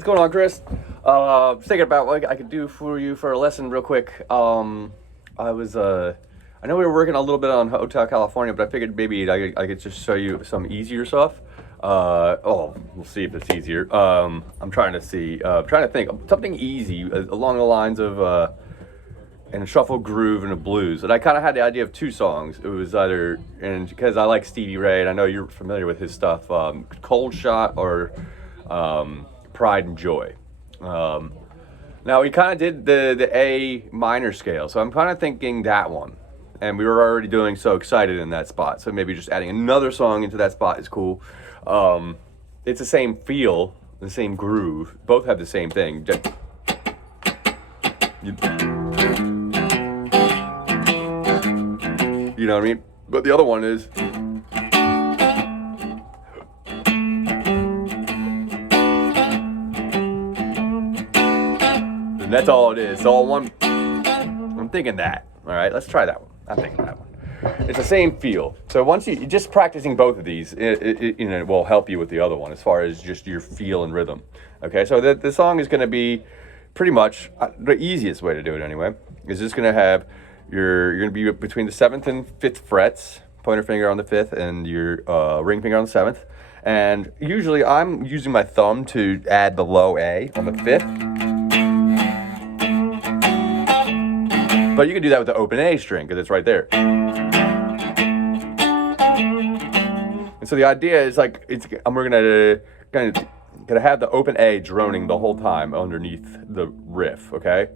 What's going on, Chris? Thinking about what I could do for you for a lesson real quick. I know we were working a little bit on Hotel California, but I figured maybe I could just show you some easier stuff. We'll see if it's easier. I'm trying to think of something easy along the lines of and a shuffle groove and a blues. And I kind of had the idea of two songs. It was either, and because I like Stevie Ray, and I know you're familiar with his stuff, Cold Shot or Pride and Joy. Now we kind of did the A minor scale, so I'm kind of thinking that one. And we were already doing So Excited in that spot, so maybe just adding another song into that spot is cool. It's the same feel, the same groove. Both have the same thing. You know what I mean? But the other one is... And that's all it is. It's all one... I'm thinking that. All right, let's try that one. I'm thinking that one. It's the same feel. So once you're just practicing both of these, it will help you with the other one as far as just your feel and rhythm. Okay, so the song is going to be pretty much the easiest way to do it anyway. Is just going to have you're going to be between the 7th and 5th frets, pointer finger on the 5th and your ring finger on the 7th. And usually I'm using my thumb to add the low A on the 5th. But you can do that with the open A string because it's right there. And so the idea is like we're gonna have the open A droning the whole time underneath the riff, okay?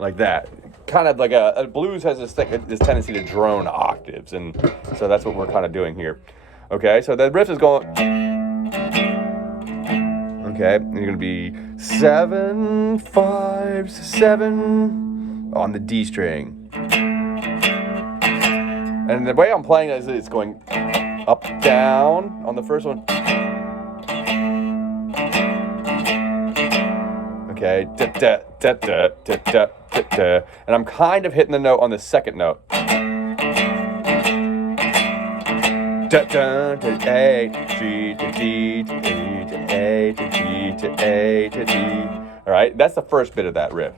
Like that. Kind of like a blues has this tendency to drone octaves, and so that's what we're kind of doing here. Okay, so the riff is going. Okay, and you're gonna be 7, 5, 7 on the D string. And the way I'm playing is it's going up, down on the first one. Okay, da da da da da da da da. And I'm kind of hitting the note on the second note. Da da da A G to D to E to A to G to A to D. All right, that's the first bit of that riff.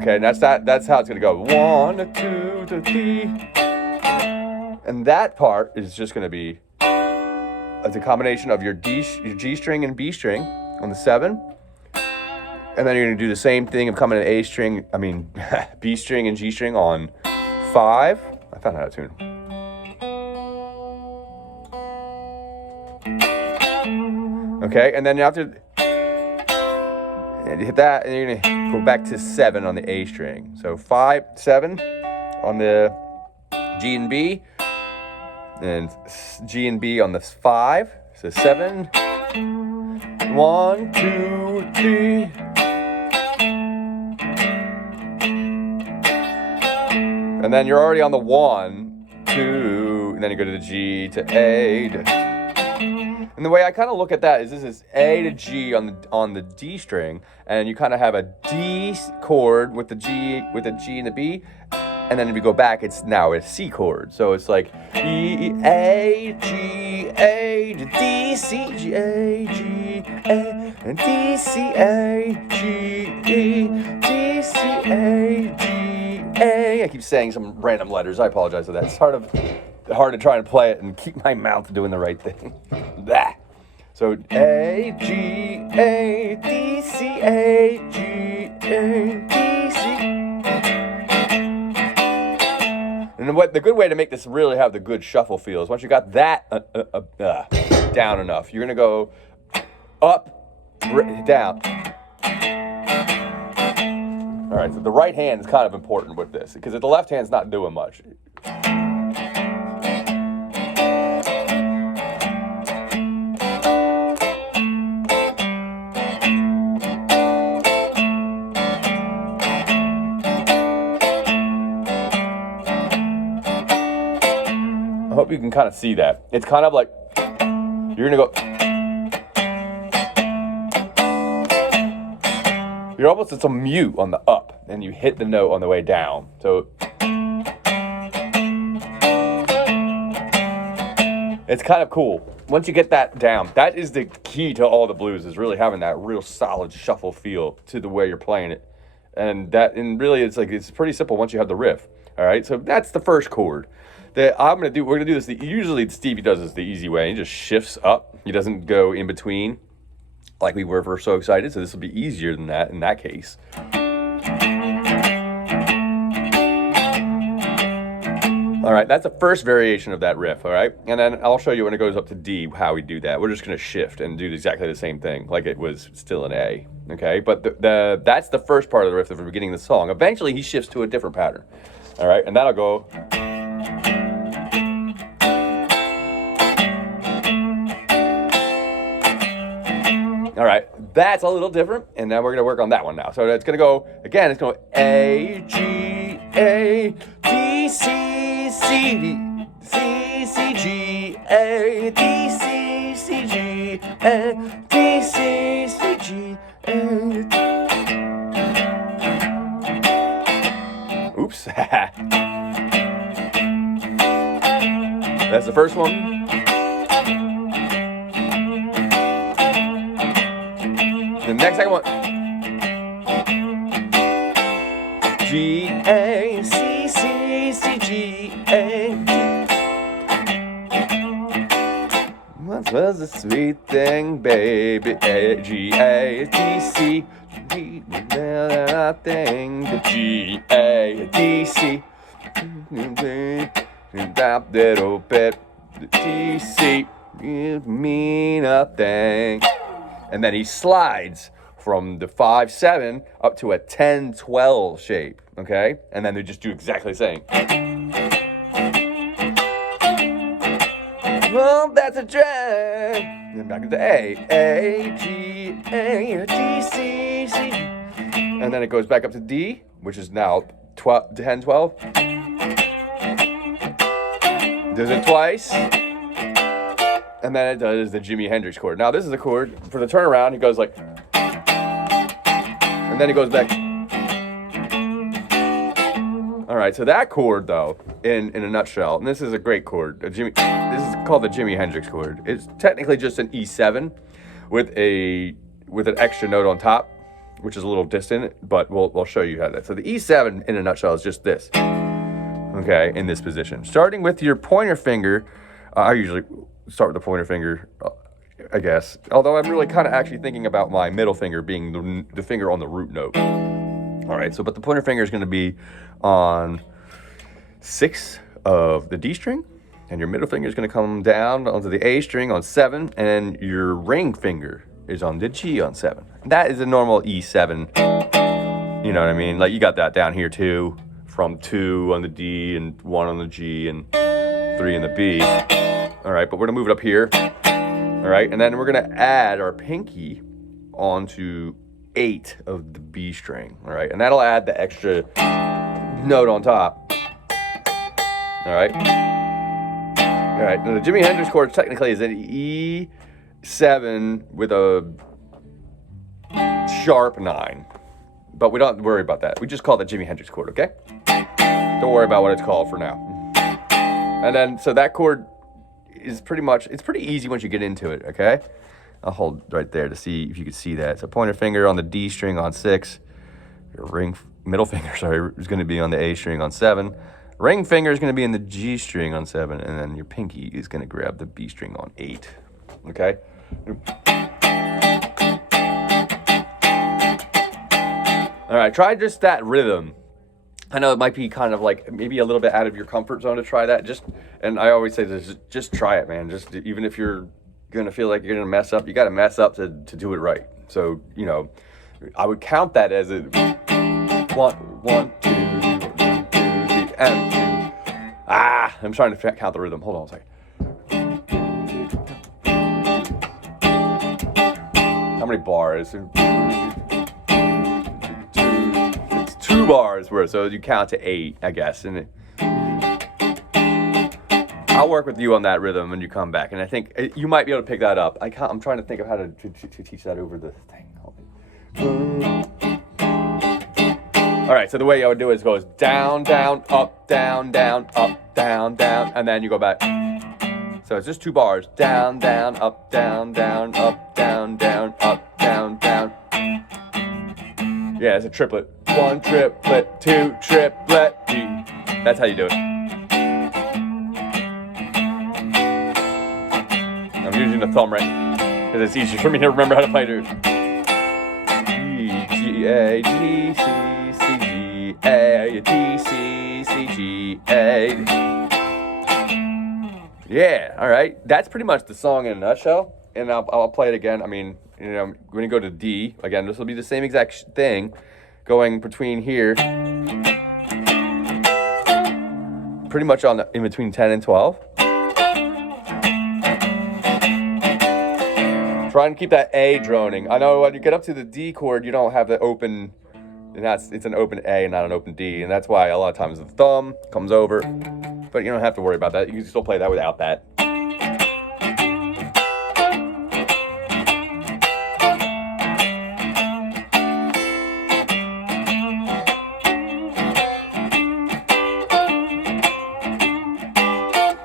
Okay, and that's how it's gonna go. 1, 2, 3, and that part is just gonna be as a combination of your G string and B string on the 7, and then you're gonna do the same thing of coming to B string and G string on 5. I found out a tune. Okay, and then you have to hit that, and you're gonna go back to 7 on the A string. So 5, 7 on the G and B, and G and B on the 5. So 7, 1, 2, 3. And then you're already on the 1, 2, and then you go to the G to A to. And the way I kind of look at that is this is A to G on the D string, and you kind of have a D chord with the G and the B, and then if you go back, it's now a C chord. So it's like E A G A to D C G A G A and D C A G E D C A G A. I keep saying some random letters. I apologize for that. It's hard to try and play it and keep my mouth doing the right thing. That. So A G A D C A G A D C. And the good way to make this really have the good shuffle feel is once you got that down enough, you're gonna go up, down. All right. So the right hand is kind of important with this because the left hand's not doing much. I hope you can kind of see that. It's kind of like you're gonna go. You're almost at some mute on the up, and you hit the note on the way down. So It's kind of cool. Once you get that down, that is the key to all the blues, is really having that real solid shuffle feel to the way you're playing it. And really it's pretty simple once you have the riff. All right, so that's the first chord. We're gonna do this. Usually Stevie does this the easy way. He just shifts up. He doesn't go in between like we were so excited. So this will be easier than that in that case. All right, that's the first variation of that riff, all right? And then I'll show you when it goes up to D how we do that. We're just gonna shift and do exactly the same thing like it was still an A, okay? But that's the first part of the riff at the beginning of the song. Eventually he shifts to a different pattern, all right? And that'll go... All right, that's a little different, and now we're gonna work on that one now. So it's gonna go, again, it's going A, G, A, D, C, C, D, C, C, G, A, D, C, C, G, A, D, C, C, G, A. Oops. That's the first one. The next second one. G, A, C, C, C, G, A, D. What was the sweet thing, baby? A, G, A, D, C, G, nothing. G, A, D, C. That little bit. D, C, give me nothing. And then he slides from the 5-7 up to a 10-12 shape, okay? And then they just do exactly the same. Well, that's a drag. Then back into A, G, A, D, C, C. And then it goes back up to D, which is now 10-12. Does it twice. And then it does the Jimi Hendrix chord. Now this is a chord for the turnaround. He goes like, and then he goes back. All right, so that chord though, in a nutshell, and this is a great chord. This is called the Jimi Hendrix chord. It's technically just an E7 with an extra note on top, which is a little distant, but we'll show you how that. So the E7 in a nutshell is just this. Okay, in this position, starting with your pointer finger. I usually start with the pointer finger, I guess. Although I'm really kind of actually thinking about my middle finger being the finger on the root note. All right, but the pointer finger is going to be on 6 of the D string, and your middle finger is going to come down onto the A string on 7, and your ring finger is on the G on 7. That is a normal E7. You know what I mean? Like you got that down here too, from 2 on the D and 1 on the G and 3 in the B. All right, but we're gonna move it up here. All right, and then we're gonna add our pinky onto 8 of the B string. All right, and that'll add the extra note on top. All right. All right, now the Jimi Hendrix chord technically is an E7 with a sharp 9. But we don't worry about that. We just call it the Jimi Hendrix chord, okay? Don't worry about what it's called for now. And then, so that chord is it's pretty easy once you get into it, okay? I'll hold right there to see if you can see that. So pointer finger on the D string on 6. Your middle finger, is going to be on the A string on 7. Ring finger is going to be in the G string on 7. And then your pinky is going to grab the B string on 8, okay? All right, try just that rhythm. I know it might be kind of like maybe a little bit out of your comfort zone to try that. And I always say this, just try it, man. Just even if you're gonna feel like you're gonna mess up, you gotta mess up to do it right. So, you know, I would count that as a 1, 1, 2, 3, and 2. I'm trying to count the rhythm. Hold on a second. How many bars? 2 bars worth, so you count to 8, I guess. And I'll work with you on that rhythm when you come back, and I think you might be able to pick that up. I'm trying to think of how to teach that over the thing. All right, so the way I would do it goes down, down, up, down, down, up, down, down, and then you go back. So it's just 2 bars. Down, down, up, down, down, up, down, down, up, down, down. Yeah, it's a triplet. 1 triplet, 2 triplet, D. That's how you do it. I'm using the thumb right because it's easier for me to remember how to play it. E, G, A, G, C, C, G, A, D, C, C, G, A. Yeah, all right. That's pretty much the song in a nutshell. And I'll play it again. I mean, you know, when you go to D, again, this will be the same exact thing going between here. Pretty much on in between 10 and 12. Try and keep that A droning. I know when you get up to the D chord, you don't have the open, and it's an open A and not an open D, and that's why a lot of times the thumb comes over, but you don't have to worry about that. You can still play that without that.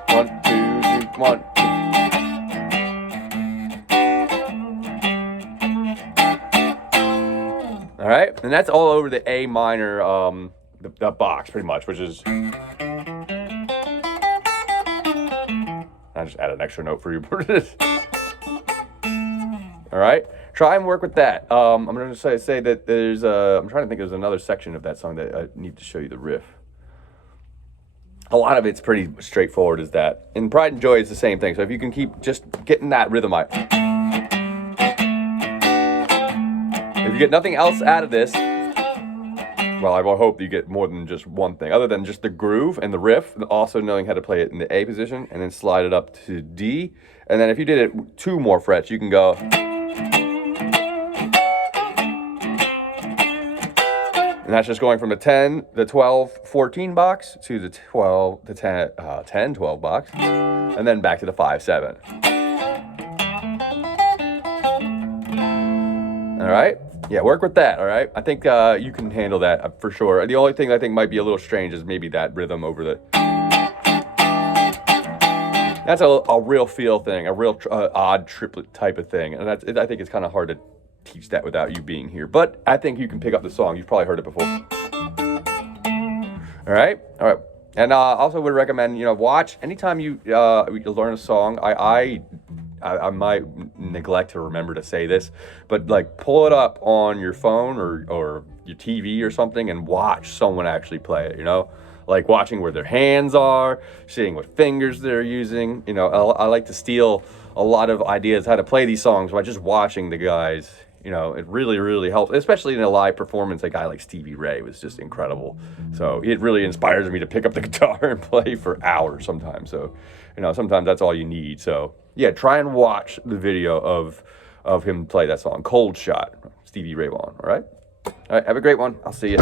One, two, three, one. All right, and that's all over the A minor, the box pretty much, which is. I just added an extra note for you. All right, try and work with that. I'm going to say that there's I'm trying to think there's another section of that song that I need to show you the riff. A lot of it's pretty straightforward as that. And Pride and Joy is the same thing. So if you can keep just getting that rhythm out. If you get nothing else out of this, well, I will hope you get more than just one thing, other than just the groove and the riff, and also knowing how to play it in the A position, and then slide it up to D. And then if you did it 2 more frets, you can go. And that's just going from the 10, the 12, 14 box to the 12, the 10, 10, 12 box, and then back to the 5, 7. All right. Yeah, work with that, all right? I think you can handle that for sure. The only thing I think might be a little strange is maybe that rhythm over the... That's a real feel thing, a real odd triplet type of thing. And I think it's kind of hard to teach that without you being here. But I think you can pick up the song. You've probably heard it before. All right? All right. And also would recommend, you know, watch anytime you learn a song. I might neglect to remember to say this, but like pull it up on your phone or your TV or something and watch someone actually play it, you know? Like watching where their hands are, seeing what fingers they're using. You know, I like to steal a lot of ideas how to play these songs by just watching the guys. You know, it really, really helps, especially in a live performance. A guy like Stevie Ray was just incredible. So it really inspires me to pick up the guitar and play for hours sometimes. So, you know, sometimes that's all you need. So yeah, try and watch the video of him play that song, Cold Shot, Stevie Ray Vaughan, all right? All right, have a great one. I'll see you.